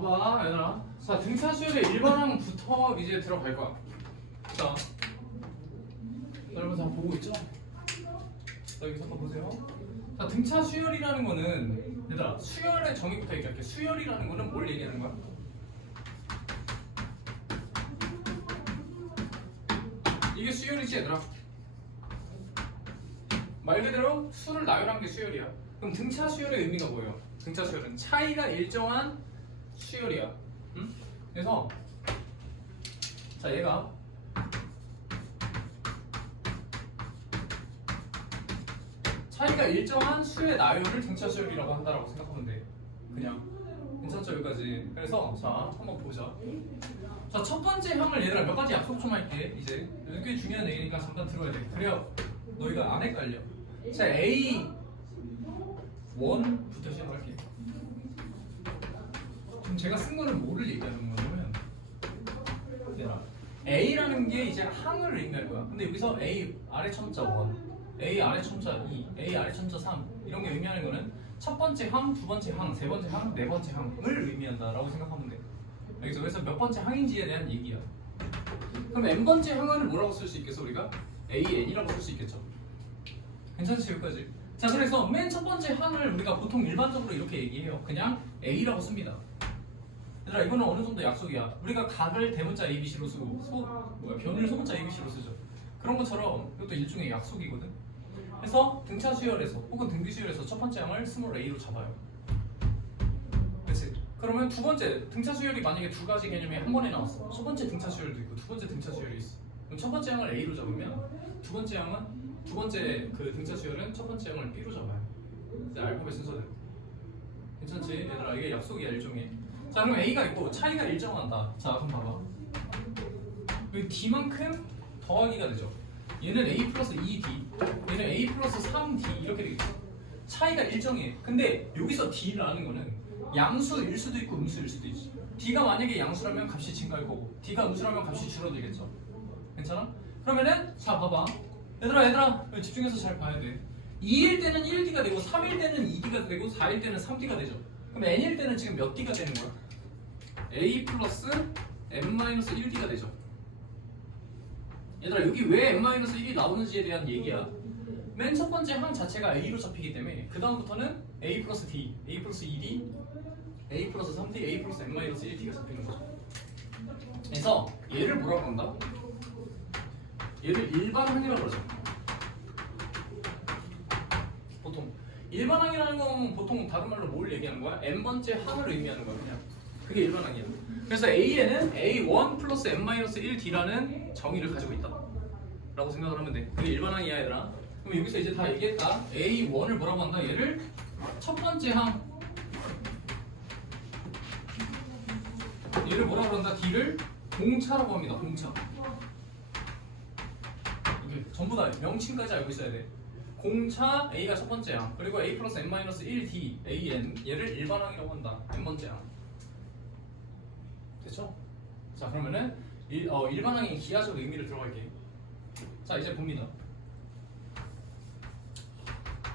봐봐 얘들아. 자 등차 수열의 일반항부터 이제 들어갈 거야. 자 여러분 다 보고 있죠? 자 여기 잠깐 보세요. 자 등차 수열이라는 거는 얘들아 수열의 정의부터 얘기할게. 수열이라는 거는 뭘 얘기하는 거야? 이게 수열이지 얘들아. 말 그대로 수를 나열한 게 수열이야. 그럼 등차 수열의 의미가 뭐예요? 등차 수열은 차이가 일정한 수열이야. 응? 그래서 자 얘가 차이가 일정한 수의 나열을 등차 수열이라고 한다라고 생각하면 돼. 그냥 괜찮죠 여기까지. 그래서 자 한번 보자. 자 첫 번째 항을 얘들아 몇 가지 약속 좀 할게. 이제 꽤 중요한 얘기니까 잠깐 들어야 돼. 그래야 너희가 안 헷갈려. 자 A1부터 시작할게요. 지금 제가 쓴 거는 뭐를 얘기하는 거냐면 얘들아 A라는 게 이제 항을 의미할 거야. 근데 여기서 A 아래 첨자 1, A 아래 첨자 2, A 아래 첨자 3 이런 게 의미하는 거는 첫 번째 항, 두 번째 항, 세 번째 항, 네 번째 항을 의미한다라고 생각하면 돼. 여기서 그래서 몇 번째 항인지에 대한 얘기야. 그럼 n번째 항을 뭐라고 쓸 수 있겠어 우리가? AN이라고 쓸 수 있겠죠. 괜찮지 여기까지? 자 그래서 맨 첫 번째 항을 우리가 보통 일반적으로 이렇게 얘기해요. 그냥 A라고 씁니다. 얘들아 이거는 어느 정도 약속이야. 우리가 각을 대문자 ABC로 쓰고 변을 소문자 ABC로 쓰죠. 그런 것처럼 이것도 일종의 약속이거든. 그래서 등차 수열에서 혹은 등비 수열에서 첫 번째 항을 스몰 a로 잡아요. 그렇지? 그러면 두 번째 등차 수열이 만약에 두 가지 개념이 한 번에 나왔어. 첫 번째 등차 수열도 있고 두 번째 등차 수열이 있어. 그럼 첫 번째 항을 a로 잡으면 두 번째 그 등차 수열은 첫 번째 항을 b로 잡아요. 이제 알파벳 순서대로. 괜찮지? 얘들아 이게 약속이야 일종의. 자 그럼 a가 있고 차이가 일정한다. 자 그럼 봐봐. 여기 d만큼 더하기가 되죠. 얘는 a 플러스 2d, 얘는 a 플러스 3d 이렇게 되겠죠. 차이가 일정해. 근데 여기서 d라는 거는 양수일 수도 있고 음수일 수도 있지. d가 만약에 양수라면 값이 증가할 거고 d가 음수라면 값이 줄어들겠죠. 괜찮아? 그러면은 자 봐봐. 얘들아 집중해서 잘 봐야 돼. 2일 때는 1d가 되고 3일 때는 2d가 되고 4일 때는 3d가 되죠. 그럼 n일 때는 지금 몇 d가 되는 거야? a 플러스 n-1d가 되죠. 얘들아 여기 왜 n-1이 나오는지에 대한 얘기야. 맨 첫 번째 항 자체가 a로 잡히기 때문에 그 다음부터는 a 플러스 d, a 플러스 2d, a 플러스 3d, a 플러스 n-1d가 잡히는 거죠. 그래서 얘를 뭐라고 한다? 얘를 일반항이라고 그러죠. 보통 일반항이라는 건 보통 다른 말로 뭘 얘기하는 거야? n번째 항을 의미하는 거야 그냥. 그게 일반항이야. 그래서 A에는 A1 플러스 n-1d라는 정의를 가지고 있다 라고 생각을 하면 돼. 그게 일반항이야 얘들아. 그럼 여기서 이제 다 얘기했다. A1을 뭐라고 한다? 얘를 첫 번째 항, 얘를 뭐라고 한다? D를 공차라고 합니다. 공차. 이게 전부 다 명칭까지 알고 있어야 돼. 공차 A가 첫 번째 항, 그리고 A 플러스 n-1d, AN 얘를 일반항이라고 한다. n번째 항. 됐죠? 자 그러면은 일반항의 기하적 의미를 들어갈게. 자 이제 봅니다.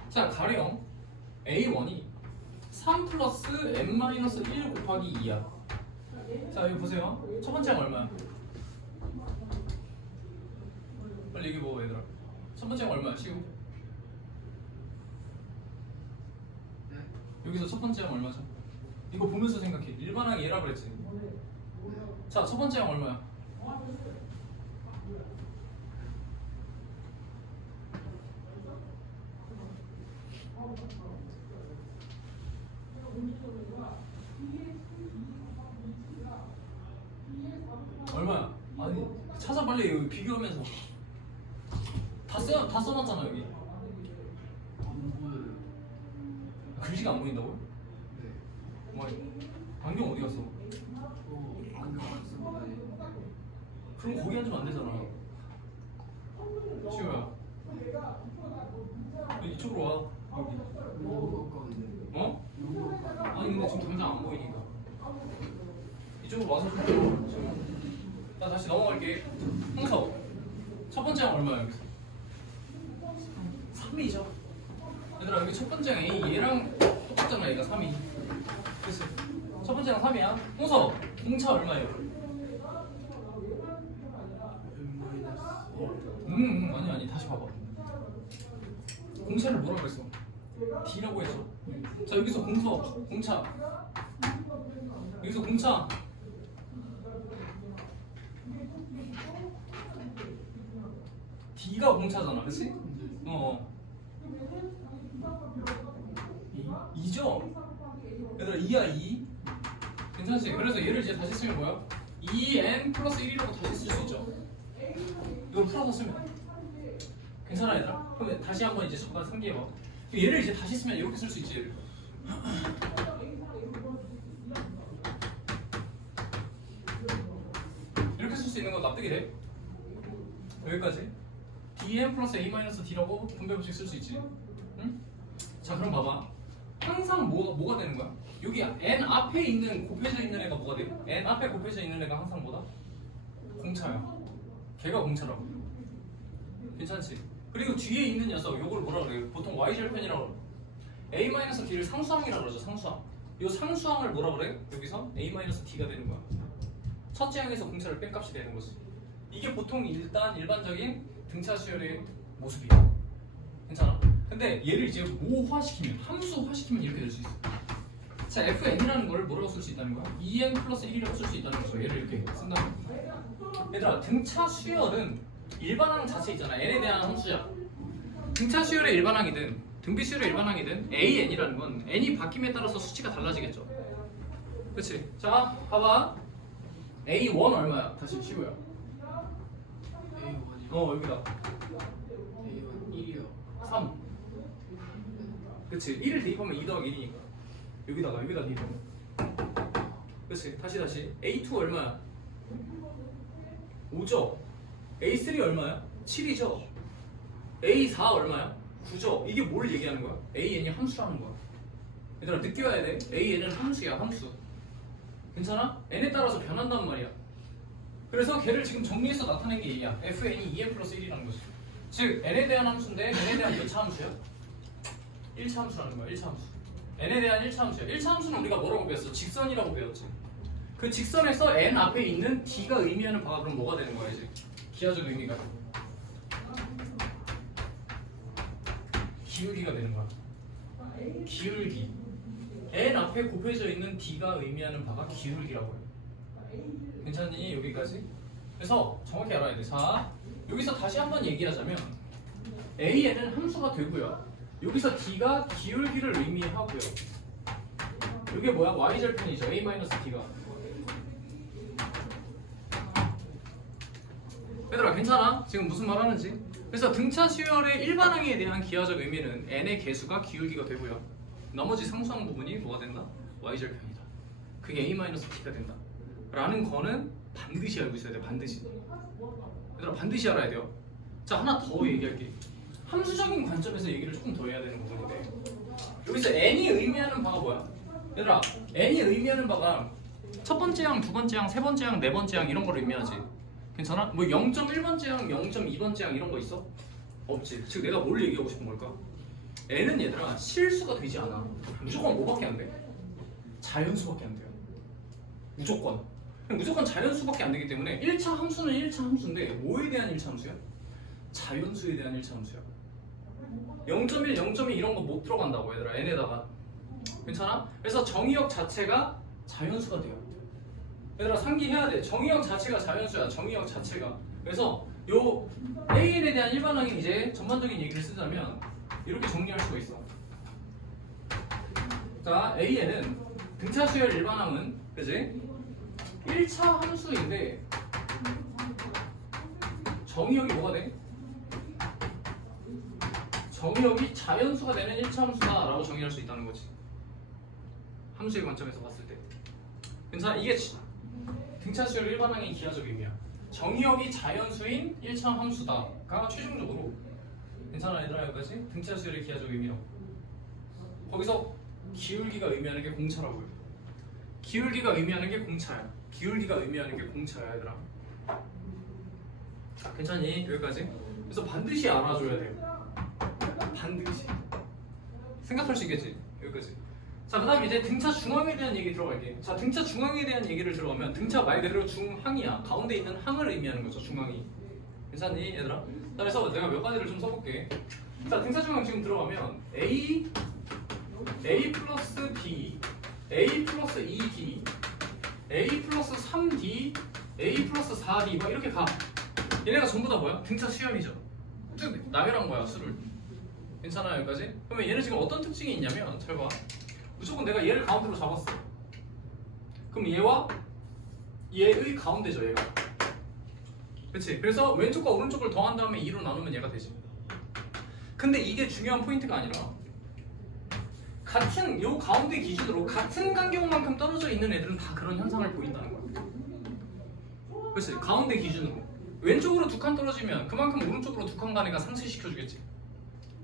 자 가령 A1이 3 플러스 n-1 곱하기 2야. 자 여기 보세요. 첫 번째 항 얼마야? 빨리 얘기해 봐 얘들아. 첫 번째 항 얼마야? 시우. 여기서 첫 번째 항 얼마죠? 이거 보면서 생각해. 일반항 얘라 그랬지. 자, 첫 번째 항 얼마야? 얼마야? 아니, 찾아 빨리 여기 비교하면서. 다 써놨잖아 여기. 글씨가 안 보인다고요? 네. 뭐, 안경 어디 갔어? 안경 안 쓰는데. 그럼 거기 앉으면 안 되잖아. 시우야. 이쪽으로 와. 여기. 너무 가까운데. 어? 너무 가까운데. 아니 근데 지금 당장 안 보이니까. 이쪽으로 와서 좀 봐. 나 다시 넘어갈게. 홍서. 첫 번째 항 얼마야 여기서? 3이죠. 얘들아 여기 첫 번째 항 A 얘랑 똑같잖아. 얘가 3이. 그치? 첫 번째랑 3이야. 홍서 공차 얼마예요? 아니 다시 봐봐. 공차를 뭐라 그랬어? D라고 했어. 자 여기서 공차 여기서 공차 D가 공차잖아, 그렇지? 이 2죠? 얘들아 2야 2. 괜찮지? 그래서 얘를 이제 다시 쓰면 뭐야? 2n 플러스 1이라고 다시 쓸 수 있죠. 이걸 풀어서 쓰면 괜찮아 얘들아? 그럼 다시 한번 이제 잠깐 상기해봐. 얘를 이제 다시 쓰면 이렇게 쓸 수 있지. 얘를. 이렇게 쓸 수 있는 거 납득이 돼? 여기까지 dn 플러스 a-d라고 분배법칙 쓸 수 있지. 응? 자 그럼 봐봐. 항상 뭐가 되는 거야? 여기 n 앞에 있는 곱해져 있는 애가 뭐가 돼? n 앞에 곱해져 있는 애가 항상 뭐다? 공차야. 걔가 공차라고. 괜찮지? 그리고 뒤에 있는 녀석 요걸 뭐라 그래요? 보통 y절편이라고 그래. a-d를 상수항이라고 그러죠. 상수항. 요 상수항을 뭐라 그래? 여기서 a-d가 되는 거야. 첫째 항에서 공차를 뺀 값이 되는 거지. 이게 보통 일반적인 등차 수열의 모습이야. 괜찮아? 근데 얘를 이제 모화시키면, 함수화시키면 이렇게 될 수 있어. 자, fn이라는 걸 뭐라고 쓸 수 있다는 거야? 2n 플러스 1이라고 쓸 수 있다는 거죠. 얘를 이렇게 쓴다는 거야. 얘들아, 등차 수열은 일반항 자체 있잖아. n에 대한 함수야. 등차 수열의 일반항이든 등비 수열의 일반항이든 an이라는 건 n이 바뀜에 따라서 수치가 달라지겠죠. 그렇지? 자, 봐봐. a1 얼마야? 다시 치고요. A1이요. 여기다. A1 1이요. 3. 그치? 1을 대입하면 2 더하기 1이니까 여기다 대입하면. 그치? 다시 A2 얼마야? 5죠? A3 얼마야? 7이죠? A4 얼마야? 9죠? 이게 뭘 얘기하는 거야? AN이 함수라는 거야. 얘들아 늦게 와야 돼. AN은 함수야, 함수. 괜찮아? n에 따라서 변한단 말이야. 그래서 걔를 지금 정리해서 나타낸 게 얘야. fn이 2n 플러스 1이라는 거지. 즉 n에 대한 함수인데 n에 대한 몇 차 함수야? 1차 함수라는 거야. 1차 함수. n에 대한 1차 함수야. 1차 함수는 우리가 뭐라고 배웠어? 직선이라고 배웠지. 그 직선에서 n 앞에 있는 d가 의미하는 바가 그럼 뭐가 되는 거야 이제? 기하적 의미가 기울기가 되는 거야. 기울기. n 앞에 곱해져 있는 d가 의미하는 바가 기울기라고 해. 괜찮니? 여기까지? 그래서 정확히 알아야 돼. 자, 여기서 다시 한번 얘기하자면 an은 함수가 되고요. 여기서 d가 기울기를 의미하고요. 이게 뭐야? y절편이죠. a-d가. 얘들아 괜찮아? 지금 무슨 말 하는지? 그래서 등차 수열의 일반항에 대한 기하적 의미는 n의 개수가 기울기가 되고요. 나머지 상수항 부분이 뭐가 된다? y절편이다. 그게 a-t가 된다. 라는 거는 반드시 알고 있어야 돼. 반드시. 얘들아 반드시 알아야 돼요. 자 하나 더 얘기할게. 함수적인 관점에서 얘기를 조금 더 해야 되는 부분인데 여기서 n이 의미하는 바가 뭐야? 얘들아 n이 의미하는 바가 첫 번째 항, 두 번째 항, 세 번째 항, 네 번째 항 이런 걸 의미하지. 괜찮아? 뭐 0.1번째 항, 0.2번째 항 이런 거 있어? 없지. 즉 내가 뭘 얘기하고 싶은 걸까? n은 얘들아 실수가 되지 않아. 무조건 뭐밖에 안 돼? 자연수밖에 안 돼요. 무조건 자연수밖에 안 되기 때문에 1차 함수는 1차 함수인데 뭐에 대한 1차 함수야? 자연수에 대한 1차 함수야. 0.1, 0.2 이런 거 못 들어간다고 얘들아 n에다가. 괜찮아? 그래서 정의역 자체가 자연수가 돼요. 얘들아 상기해야 돼. 정의역 자체가 자연수야. 정의역 자체가. 그래서 요 AN에 대한 일반항인 이제 전반적인 얘기를 쓰자면 이렇게 정리할 수가 있어. 자, AN은 등차 수열 일반항은 그지? 1차 함수인데 정의역이 뭐가 돼? 정의역이 자연수가 되는 1차 함수다라고 정의할 수 있다는 거지. 함수의 관점에서 봤을 때. 괜찮아? 이게 등차 수열 일반항의 기하적 의미야. 정의역이 자연수인 1차 함수다가 최종적으로 괜찮아 얘들아 여기까지? 등차 수열의 기하적 의미라고. 거기서 기울기가 의미하는 게 공차라고요. 기울기가 의미하는 게 공차야. 기울기가 의미하는 게 공차야 얘들아. 괜찮니? 여기까지? 그래서 반드시 알아줘야 돼요. 반드시 생각할 수 있겠지? 여기까지. 자, 그 다음에 이제 등차 중앙에 대한 얘기 들어갈게. 자, 등차 중앙에 대한 얘기를 들어가면 등차 말 그대로 중항이야. 가운데 있는 항을 의미하는 거죠, 중앙이. 괜찮니, 얘들아? 자, 그래서 내가 몇 가지를 좀 써볼게. 자, 등차 중앙 지금 들어가면 A 플러스 B, A 플러스 2D, A 플러스 3D, A 플러스 4D 막 이렇게 가. 얘네가 전부 다 뭐야? 등차 수열이죠. 쭉 나열한 거야, 수를. 괜찮아요, 여기까지? 그러면 얘는 지금 어떤 특징이 있냐면 잘 봐. 무조건 내가 얘를 가운데로 잡았어. 그럼 얘와 얘의 가운데죠, 얘가. 그치? 그래서 왼쪽과 오른쪽을 더한 다음에 2로 나누면 얘가 되지. 근데 이게 중요한 포인트가 아니라 같은 요 가운데 기준으로 같은 간격만큼 떨어져 있는 애들은 다 그런 현상을 보인다는 거야. 그치? 가운데 기준으로 왼쪽으로 두 칸 떨어지면 그만큼 오른쪽으로 두 칸 간 애가 상쇄시켜주겠지.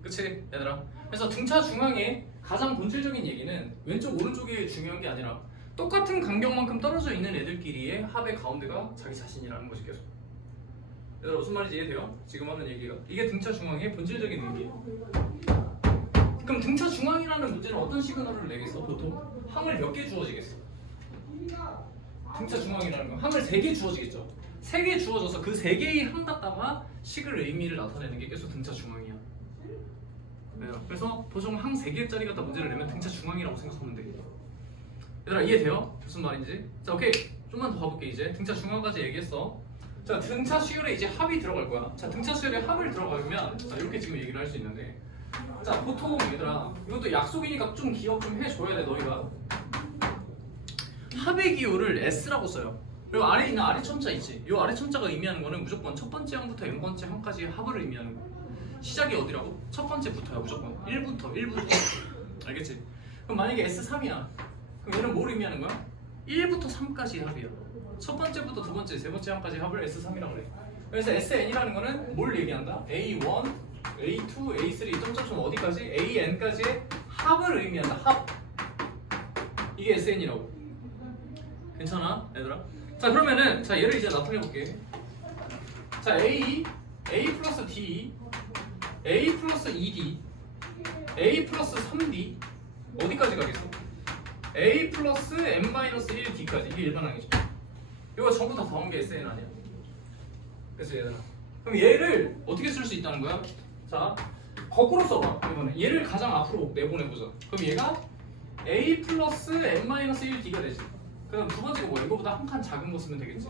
그치? 얘들아. 그래서 등차 중앙의 가장 본질적인 얘기는 왼쪽 오른쪽이 중요한 게 아니라 똑같은 간격만큼 떨어져 있는 애들끼리의 합의 가운데가 자기 자신이라는 것이 계속. 얘들아, 무슨 말인지 이해돼요? 지금 하는 얘기가 이게 등차 중앙의 본질적인 의미예요. 그럼 등차 중앙이라는 문제는 어떤 시그널을 내겠어? 보통 항을 몇 개 주어지겠어? 등차 중앙이라는 건 항을 3개 주어지겠죠. 3개 주어져서 그 3개의 항 갖다가 식을 의미를 나타내는 게 계속 등차 중앙이야. 그래서 보통 항 3개짜리 갖다 문제를 내면 등차 중앙이라고 생각하면 돼. 얘들아, 이해돼요? 무슨 말인지? 자, 오케이. 좀만 더 가볼게. 이제 등차 중앙까지 얘기했어. 자, 등차 수열에 이제 합이 들어갈 거야. 자, 등차 수열에 합을 들어가면 자, 이렇게 지금 얘기를 할 수 있는데, 자, 보통 얘들아, 이것도 약속이니까 좀 기억 좀 해줘야 돼, 너희가. 합의 기호를 S라고 써요. 그리고 아래에 있는 아래 첨자 있지? 이 아래 첨자가 의미하는 거는 무조건 첫 번째 항부터 n번째 항까지 합을 의미하는 거야. 시작이 어디라고? 첫 번째부터야, 무조건. 1부터. 알겠지? 그럼 만약에 S3이야. 그럼 얘는 뭘 의미하는 거야? 1부터 3까지 합이야. 첫 번째부터 두 번째, 세 번째 항까지 합을 S3이라고 그래. 그래서 SN이라는 거는 뭘 얘기한다? A1, A2, A3, 점점점 어디까지? AN까지의 합을 의미한다. 합. 이게 SN이라고. 괜찮아, 얘들아? 자, 그러면은 자, 얘를 이제 나타내 볼게. 자, A 플러스 D, A 플러스 2D, A 플러스 3D 어디까지 가겠어? A 플러스 n-1D까지. 이게 일반항이죠. 이거 전부 다 더한 게 SN 아니야? 그래서 얘들아, 그럼 얘를 어떻게 쓸 수 있다는 거야? 자, 거꾸로 써봐. 이번에 얘를 가장 앞으로 내보내보자. 그럼 얘가 A 플러스 n-1D가 되지. 그럼 두 번째가 뭐야? 이거보다 한 칸 작은 거 쓰면 되겠지.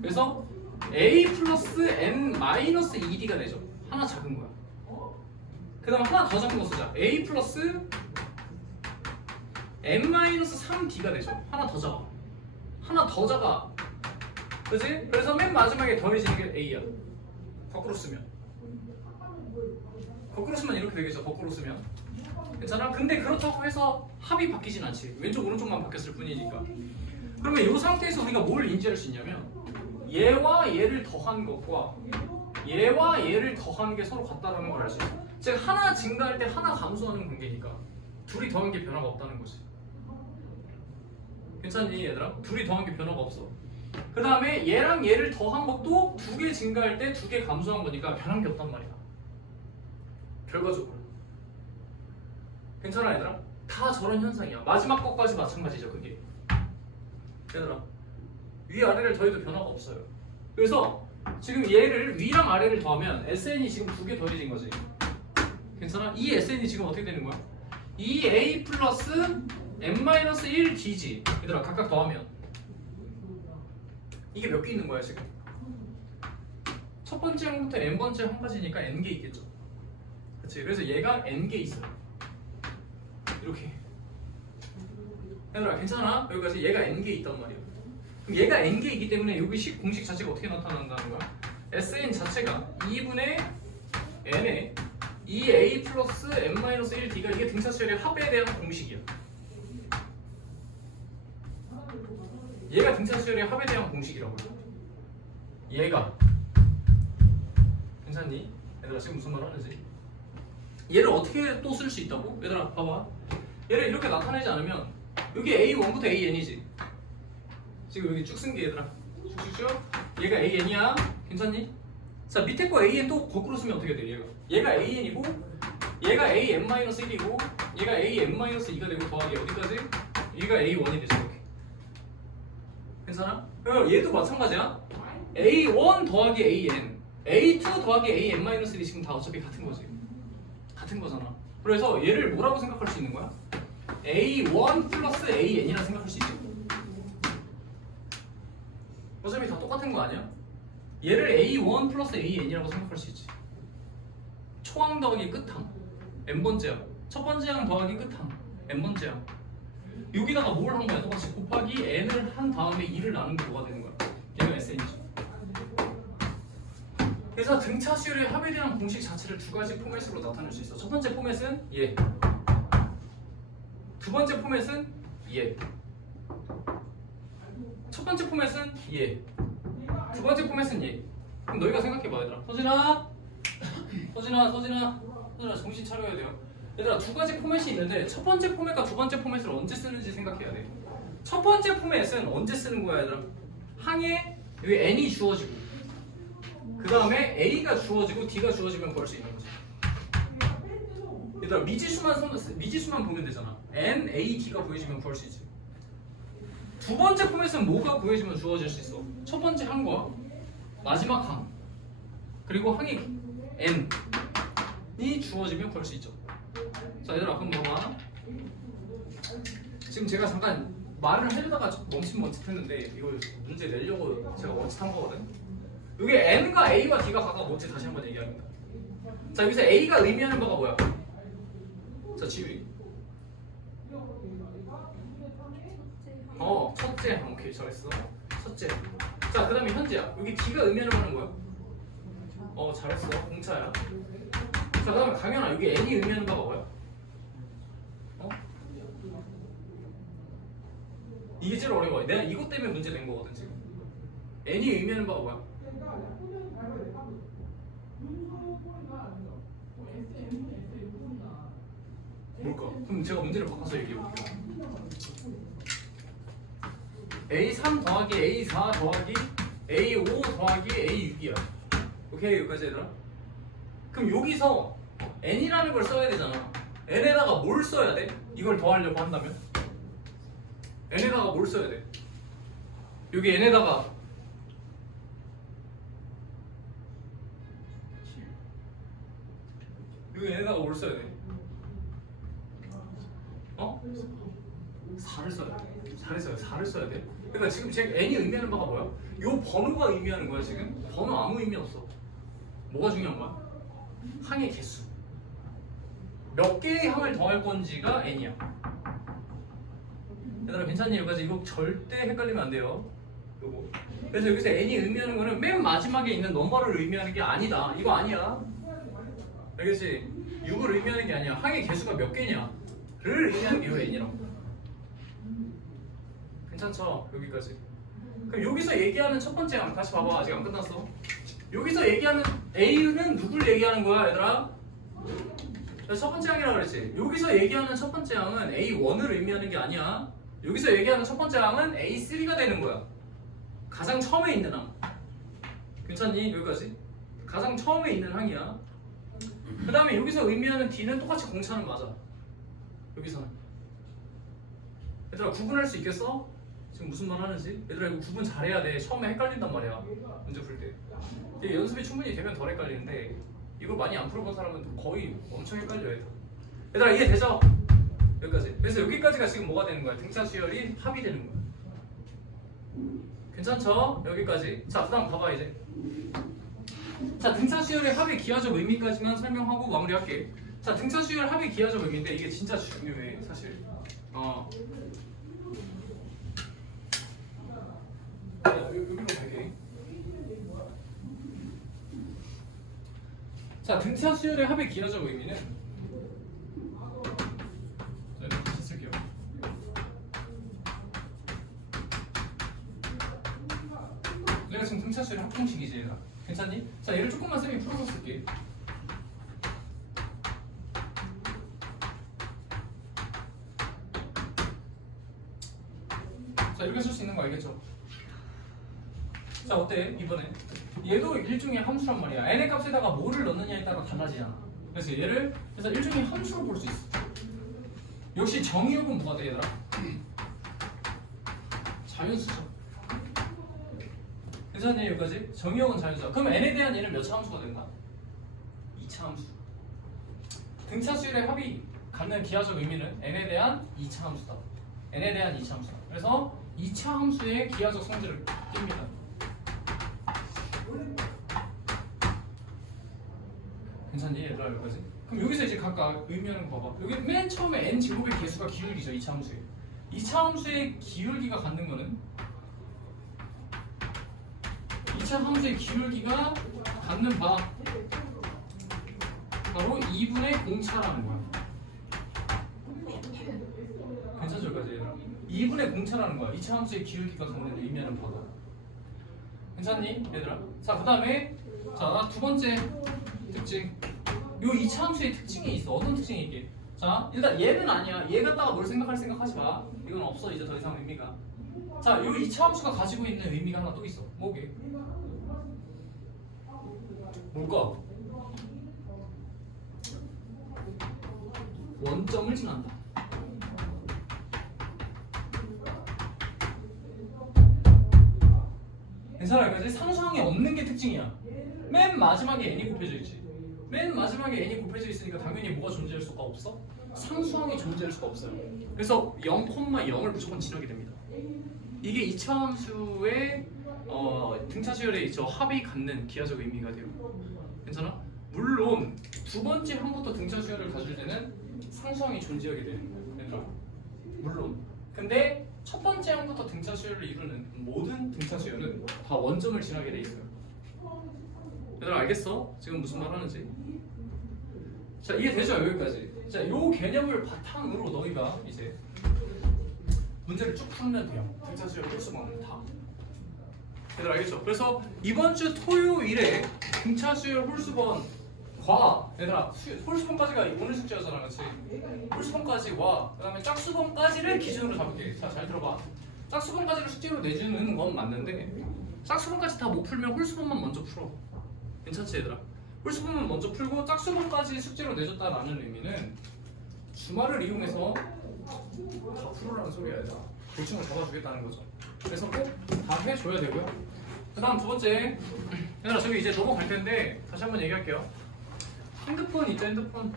그래서 A 플러스 n-2D가 되죠. 하나 작은 거야. 그 다음 하나 더 작은 거 쓰자. A 플러스 n-3D가 되죠. 하나 더 작아. 하나 더 작아. 그치? 그래서 맨 마지막에 더해지는 게 A야. 거꾸로 쓰면. 거꾸로 쓰면 이렇게 되겠죠. 거꾸로 쓰면. 괜찮아? 근데 그렇다고 해서 합이 바뀌진 않지. 왼쪽 오른쪽만 바뀌었을 뿐이니까. 그러면 이 상태에서 우리가 뭘 인지할 수 있냐면 얘와 얘를 더한 것과 얘와 얘를 더한 게 서로 같다는 걸 알 수 있어. 즉 하나 증가할 때 하나 감소하는 관계니까 둘이 더한 게 변화가 없다는 거지. 괜찮니, 얘들아? 둘이 더한 게 변화가 없어. 그 다음에 얘랑 얘를 더한 것도 2개 증가할 때 2개 감소한 거니까 변한 게 없단 말이야. 결과적으로. 괜찮아, 얘들아? 다 저런 현상이야. 마지막 것까지 마찬가지죠, 그게. 얘들아, 위아래를 더해도 변화가 없어요. 그래서 지금 얘를 위랑 아래를 더하면 SN이 지금 2개 더해진 거지. 괜찮아? 이 SN이 지금 어떻게 되는 거야? 2A 플러스 n-1D지. 얘들아, 각각 더하면 이게 몇 개 있는 거야 지금? 첫 번째 항부터 n번째 항까지니까 n개 있겠죠. 그치? 그래서 얘가 n개 있어요. 이렇게. 얘들아, 괜찮아? 여기까지 얘가 n개 있단 말이야. 그럼 얘가 n개 있기 때문에 여기 공식 자체가 어떻게 나타난다는 거야? SN 자체가 2분의 n에 2A 플러스 n-1D가 이게 등차수열의 합에 대한 공식이야. 얘가 등차수열의 합에 대한 공식이라고요. 얘가. 괜찮니? 얘들아, 지금 무슨 말 하는지? 얘를 어떻게 또 쓸 수 있다고? 얘들아, 봐봐. 얘를 이렇게 나타내지 않으면 여기 A1부터 AN이지. 지금 여기 쭉 쓴 게 얘들아. 쭉쭉쭉. 얘가 AN이야. 괜찮니? 자, 밑에 거 AN 또 거꾸로 쓰면 어떻게 돼? 얘가 AN이고 얘가 an-1이고 얘가 an-2가 되고 더하기 어디까지? 얘가 a1이 되죠. 이렇게. 괜찮아? 그럼 얘도 마찬가지야. a1 더하기 an, a2 더하기 an-1이 지금 다 어차피 같은 거지. 같은 거잖아. 그래서 얘를 뭐라고 생각할 수 있는 거야? a1 플러스 an이라 생각할 수 있지. 어차피 다 똑같은 거 아니야? 얘를 a1 플러스 an이라고 생각할 수 있지. 초항 더하기 끝항 n번째야. 첫 번째 항 더하기 끝항 n번째야. 여기다가 뭘 한 거야? 똑같이 곱하기 n을 한 다음에 2를 나눈 게 뭐가 되는 거야? 얘가 sn이지. 그래서 등차 수열의 합에 대한 공식 자체를 두 가지 포맷으로 나타낼 수 있어. 첫 번째 포맷은 얘, 두 번째 포맷은 얘. 첫 번째 포맷은 얘, 두 번째 포맷은 얘. 그럼 너희가 생각해봐 얘들아. 서진아 정신 차려야 돼요. 얘들아 두 가지 포맷이 있는데 첫 번째 포맷과 두 번째 포맷을 언제 쓰는지 생각해야 돼. 첫 번째 포맷은 언제 쓰는 거야 얘들아? 항에 여기 n이 주어지고 그 다음에 a가 주어지고 d가 주어지면 구할 수 있는 거지. 얘들아 미지수만 보면 되잖아. n, a, d가 구해지면 구할 수 있지. 두 번째 포맷은 뭐가 구해지면 주어질 수 있어? 첫 번째 항과 마지막 항 그리고 항이 n이 주어지면 구할 수 있죠. 자 얘들아 그럼 봐봐. 지금 제가 잠깐 말을 하려다가 멈칫했는데 이걸 문제 내려고 제가 멈칫한 거거든. 여기 n과 a와 d가 각각 뭔지 다시 한번 얘기합니다. 자 여기서 a가 의미하는 바가 뭐야? 자 지우리. 첫째 항. 오케이 잘했어. 첫째. 자 그 다음에 현재야. 여기 d가 의미하는 바는 뭐야? 잘했어. 공차야. 자 그 다음에 강현아. 여기 n이 의미하는 바가 뭐야? 이게 제일 어려워. 내가 이것 때문에 문제 낸 거거든 지금. n이 의미하는 바가 뭐야? 뭘까? 그럼 제가 문제를 바꿔서 얘기해볼게요. A3 더하기 A4 더하기 A5 더하기 A6이야. 오케이 여기까지 얘들아? 그럼 여기서 n이라는 걸 써야 되잖아. n에다가 뭘 써야 돼? 이걸 더하려고 한다면? n에다가 뭘 써야 돼? 여기 n에다가 뭘 써야 돼? 4를 써야 돼. 4를 써야 돼. 그러니까 지금 제 n이 의미하는 바가 뭐야? 요 번호가 의미하는 거야 지금? 번호 아무 의미 없어. 뭐가 중요한 거야? 항의 개수. 몇 개의 항을 더할 건지가 n이야. 얘들아 괜찮니? 여기까지 이거 절대 헷갈리면 안 돼요. 요거. 그래서 여기서 n이 의미하는 거는 맨 마지막에 있는 넘버를 의미하는 게 아니다. 이거 아니야. 알겠지? 6을 의미하는 게 아니야. 항의 개수가 몇 개냐를 의미하는 게 요 n이라고. 괜찮죠? 여기까지. 그럼 여기서 얘기하는 첫 번째 항 다시 봐봐. 아직 안 끝났어. 여기서 얘기하는 A는 누굴 얘기하는 거야 얘들아? 첫 번째 항이라고 그랬지. 여기서 얘기하는 첫 번째 항은 A1을 의미하는 게 아니야. 여기서 얘기하는 첫 번째 항은 A3가 되는 거야. 가장 처음에 있는 항. 괜찮니? 여기까지. 가장 처음에 있는 항이야. 그 다음에 여기서 의미하는 D는 똑같이 공차는 맞아. 여기서는. 얘들아 구분할 수 있겠어? 지금 무슨 말 하는지? 얘들아 이거 구분 잘해야 돼. 처음에 헷갈린단 말이야. 문제 풀 때. 이게 연습이 충분히 되면 덜 헷갈리는데 이걸 많이 안 풀어본 사람은 거의 엄청 헷갈려요. 얘들아 이해되죠? 여기까지. 그래서 여기까지가 지금 뭐가 되는 거야? 등차 수열이 합이 되는 거야. 괜찮죠? 여기까지. 자 그다음 봐봐 이제. 자 등차 수열의 합의 기하적 의미까지만 설명하고 마무리할게. 자 등차 수열 합의 기하적 의미인데 이게 진짜 중요해 사실. 여기로 갈게. 자 등차 수열의 합의 기하적 의미는 다시 쓸게요. 내가 지금 등차 수열의 합공식이지 얘가. 괜찮니? 자 얘를 조금만 쌤이 풀어서 쓸게. 자 이렇게 쓸 수 있는 거 알겠죠? 자 어때 이번에? 얘도 일종의 함수란 말이야. n의 값에다가 뭐를 넣느냐에 따라 달라지잖아. 그래서 얘를 그래서 일종의 함수로 볼 수 있어. 역시 정의역은 뭐가 돼 얘들아? 자연수죠. 괜찮니 여기까지? 정의역은 자연수야. 그럼 n에 대한 얘는 몇 차 함수가 된다? 2차 함수. 등차수열의 합이 갖는 기하적 의미는 n에 대한 2차 함수다. n에 대한 2차 함수다. 그래서 2차 함수의 기하적 성질을 띱니다. 괜찮니 얘들아 여기까지? 그럼 여기서 이제 각각 의미하는 거 봐봐. 여기 맨 처음에 n 제곱의 개수가 기울기죠. 2차 함수에. 2차 함수의 기울기가 갖는 거는 2차 함수의 기울기가 갖는 바 바로 2분의 공차라는 거야. 괜찮죠 여기까지? 2분의 공차라는 거야. 2차 함수의 기울기가 갖는 의미하는 바가. 괜찮니 얘들아? 자 그 다음에 자 두 번째 특징. 요 2차 함수의 특징이 있어. 어떤 특징이 있게? 자 일단 얘는 아니야. 얘 갖다가 뭘 생각하지 마. 이건 없어 이제 더 이상 의미가. 자 요 2차 함수가 가지고 있는 의미가 하나 또 있어. 뭐게? 뭘까? 원점을 지난다. 괜찮아 여기까지? 상수항이 없는 게 특징이야. 맨 마지막에 n이 곱해져 있지. 맨 마지막에 n이 곱해져 있으니까 당연히 뭐가 존재할 수가 없어? 상수항이 존재할 수가 없어요. 그래서 0,0을 무조건 지나게 됩니다. 이게 2차 함수의 등차수열의 저 합이 갖는 기하적 의미가 돼요. 괜찮아? 물론 두 번째 항부터 등차수열을 가질 때는 상수항이 존재하게 되는 거예요. 얘들아. 물론. 근데 첫 번째 항부터 등차수열을 이루는 모든 등차수열은 다 원점을 지나게 돼 있어요. 얘들아 알겠어? 지금 무슨 말 하는지? 자 이해되죠 여기까지? 자 요 개념을 바탕으로 너희가 이제 문제를 쭉 풀면 돼요. 등차수열 홀수만 다. 얘들아 알겠죠? 그래서 이번 주 토요일에 등차수열 홀수번 과 얘들아 홀수번까지가 오늘 숙제였잖아 그렇지? 홀수번까지 와 그 다음에 짝수번까지를 기준으로 잡을게. 자 잘 들어봐. 짝수번까지를 숙제로 내주는 건 맞는데 짝수번까지 다 못 풀면 홀수번만 먼저 풀어. 괜찮지 얘들아? 홀수번만 먼저 풀고 짝수번까지 숙제로 내줬다라는 의미는 주말을 이용해서 다 풀으라는 소리야 얘들아. 보충을 잡아주겠다는 거죠. 그래서 꼭 다 해줘야 되고요. 그 다음 두 번째 얘들아 저기 이제 넘어갈 텐데 다시 한번 얘기할게요. 핸드폰 있죠? 핸드폰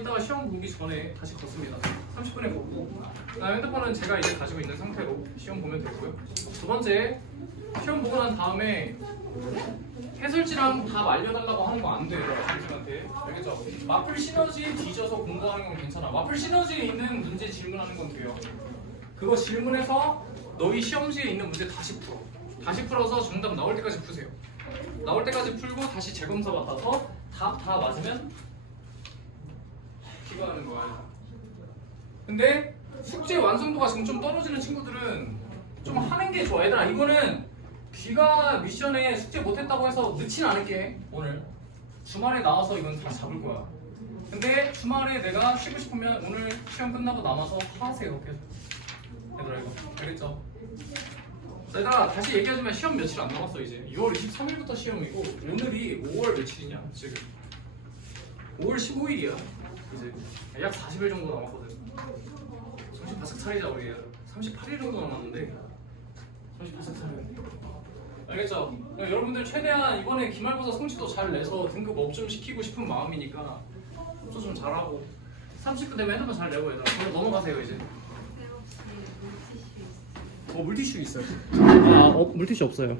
이따가 시험 보기 전에 다시 걷습니다. 30분에 걷고 그다음 핸드폰은 제가 이제 가지고 있는 상태로 시험 보면 되고요. 두 번째 시험 보고 난 다음에 해설지랑 다 말려달라고 하는 거 안 돼요. 선생님한테 알겠죠? 마플 시너지 뒤져서 공부하는 건 괜찮아. 마플 시너지에 있는 문제 질문하는 건 돼요. 그거 질문해서 너희 시험지에 있는 문제 다시 풀어. 다시 풀어서 정답 나올 때까지 푸세요. 나올 때까지 풀고 다시 재검사 받아서 다 맞으면 기거하는 거야. 근데 숙제 완성도가 지금 좀 떨어지는 친구들은 좀 하는 게 좋아. 얘들아 이거는 귀가 미션에 숙제 못했다고 해서 늦진 않을게. 오늘 주말에 나와서 이건 다 잡을 거야. 근데 주말에 내가 쉬고 싶으면 오늘 시험 끝나고 남아서 하세요. 계속. 얘들아 이거 알겠죠? 자, 얘들아 다시 얘기하자면 시험 며칠 안 남았어 이제. 6월 23일부터 시험이고 오늘이 5월 며칠이냐 지금? 5월 15일이야 이제. 약 40일 정도 남았거든. 정신 바짝 차리자 우리. 38일 정도 남았는데 정신 바짝 차려. 알겠죠? 여러분들 최대한 이번에 기말고사 성취도 잘 내서 등급 업 좀 시키고 싶은 마음이니까 좀 잘하고 30분 되면 핸드폰 잘 내고 얘들아. 바로 넘어가세요 이제. 혹시 물티슈 있어요? 물티슈 있어요. 물티슈 없어요.